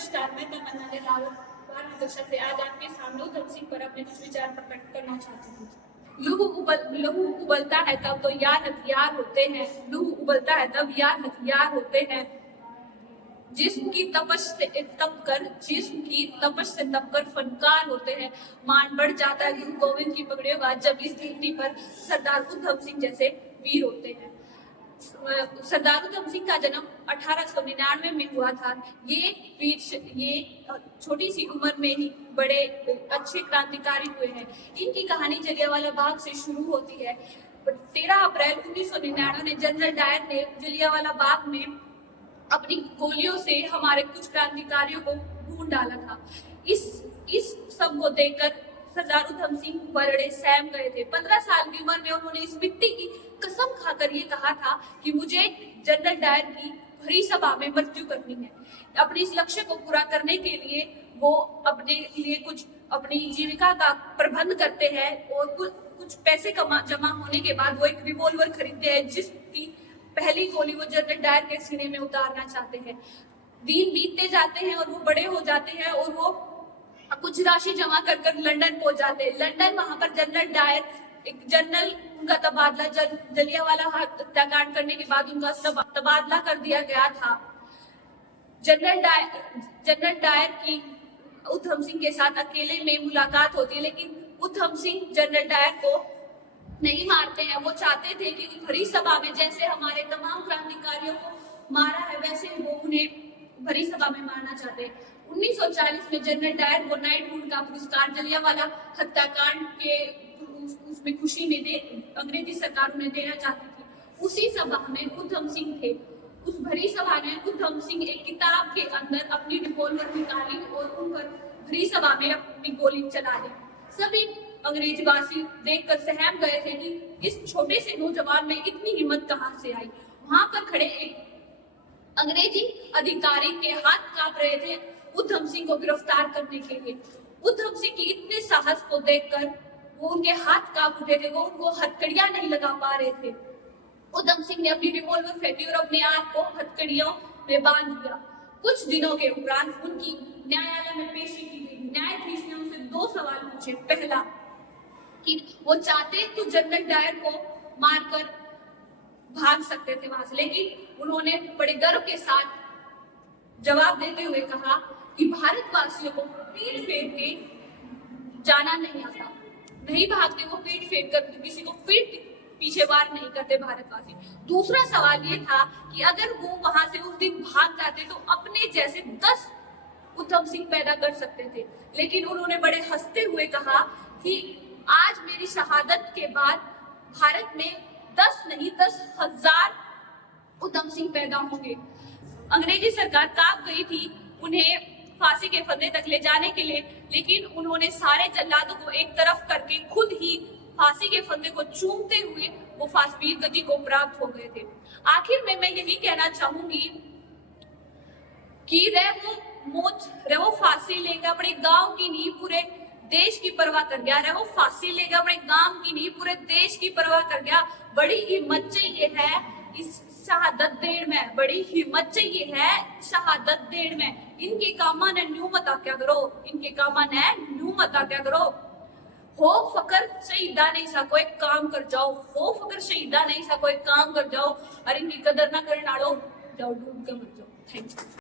नमस्कार, मैं तमन्ना रावत बारहवीं कक्षा से आज आपके सामने उधम सिंह पर अपने कुछ विचार प्रकट करना चाहती हूँ। लहू उबलता है तब तो यार हथियार होते हैं। लहू उबलता है तब यार हथियार होते हैं। जिस्म की तपश से तप कर फनकार होते हैं। मान बढ़ जाता है गुरु गोविंद की पगड़ियों का जब इस धरती पर सरदार उधम सिंह जैसे वीर होते हैं। सरदार उधम सिंह का जन्म 1899 में हुआ था। ये छोटी सी उम्र में ही बड़े अच्छे क्रांतिकारी हुए हैं। इनकी कहानी जलियांवाला बाग से शुरू होती है। 13 अप्रैल 1999 में जनरल डायर ने जलियांवाला बाग में अपनी गोलियों से हमारे कुछ क्रांतिकारियों को भून डाला था। इस सब को देखकर सरदार उधम सिंह बड़े सहम गए थे। 15 साल की उम्र में उन्होंने इस मिट्टी की कसम खाकर ये कहा था कि मुझे जनरल डायर की भरी सभा में मृत्यु करनी है। अपने इस लक्ष्य को पूरा करने के लिए वो अपने लिए कुछ अपनी जीविका का प्रबंध करते हैं और कुछ पैसे जमा होने के बाद वो एक रिवॉल्वर खरीदते हैं जिसकी पहली गोली वो जनरल डायर के सीने में उतारना चाहते हैं। दिन बीतते जाते हैं और वो बड़े हो जाते हैं और वो कुछ राशि जमा कर लंदन पहुंच जाते हैं। लंदन वहां पर जनरल डायर एक जनरल उनका तबादला जलियांवाला हत्याकांड करने के बाद उनका तबादला कर दिया गया था। जनरल डायर की उधम सिंह के साथ अकेले में मुलाकात होती है, लेकिन उधम सिंह जनरल डायर को नहीं मारते हैं। वो चाहते थे कि भरी सभा में जैसे हमारे तमाम क्रांतिकारियों को मारा है वैसे वो उन्हें भरी सभा में मारना चाहते हैं। 1940 में जनरल डायर को नाइटहुड का पुरस्कार जलियांवाला हत्याकांड के उसमें खुशी में अंग्रेजी सरकार उन्हें देना चाहती थी। उसी सभा में उधम सिंह थे। उस भरी सभा में उधम सिंह एक किताब के अंदर अपनी रिवॉल्वर निकाली और उन पर भरी सभा में अपनी गोली चला दी। सभी अंग्रेजवासी देखकर सहम गए थे कि इस छोटे से नौजवान में इतनी हिम्मत कहां से आई। वहां पर खड़े एक अंग्रेजी अधिकारी के हाथ कांप रहे थे उधम सिंह को गिरफ्तार करने के लिए। उधम सिंह की इतने साहस को देखकर वो उनके हाथ कांप उठे थे, वो उनको हथकड़ियां नहीं लगा पा रहे थे। उधम सिंह ने अपनी रिवॉल्वर फेंकी और अपने आप को हथकड़ियों में बांध दिया। कुछ दिनों के उपरांत उनकी न्यायालय में पेशी की गई। न्यायाधीश ने उनसे 2 सवाल पूछे। पहला कि वो चाहते तो जनरल डायर को मारकर भाग सकते थे वहां से, लेकिन उन्होंने बड़े गर्व के साथ जवाब देते हुए कहा कि भारतवासियों को पीठ फेर के जाना नहीं आता, नहीं भागते वो पीठ फेर कर, किसी को पीठ पीछे वार नहीं करते भारतवासी। दूसरा सवाल ये था कि अगर वो वहां से उस दिन भाग जाते तो अपने जैसे 10 उधम सिंह पैदा कर सकते थे, लेकिन उन्होंने बड़े हंसते हुए कहा कि आज मेरी शहादत के बाद भारत में 10 नहीं 10,000 उधम सिंह पैदा होंगे। अंग्रेजी सरकार कांप गई थी उन्हें फांसी के फंदे तक ले जाने के लिए, लेकिन उन्होंने सारे जल्लादों को एक तरफ करके खुद ही फांसी के फंदे को चूमते हुए वो वीर गति को प्राप्त हो गए थे। आखिर में मैं यही कहना चाहूंगी कि वो फांसी लेगा अपने गांव की नहीं पूरे देश की परवाह कर गया। वो फांसी लेगा अपने गांव की नहीं पूरे देश की परवाह कर गया। बड़ी हिम्मत चाहिए है इस शहादत देण में, बड़ी हिम्मत चाहिए है शहादत देण में। इनके कामा ने न्यू मता क्या करो, इनके कामा ने न्यू मता क्या करो। हो फकर शहीदा नहीं सा कोई काम कर जाओ, हो फकर शहीदा नहीं सा कोई काम कर जाओ, और इनकी कदर ना करने वालों जाओ डूब के मर जाओ। Thank you.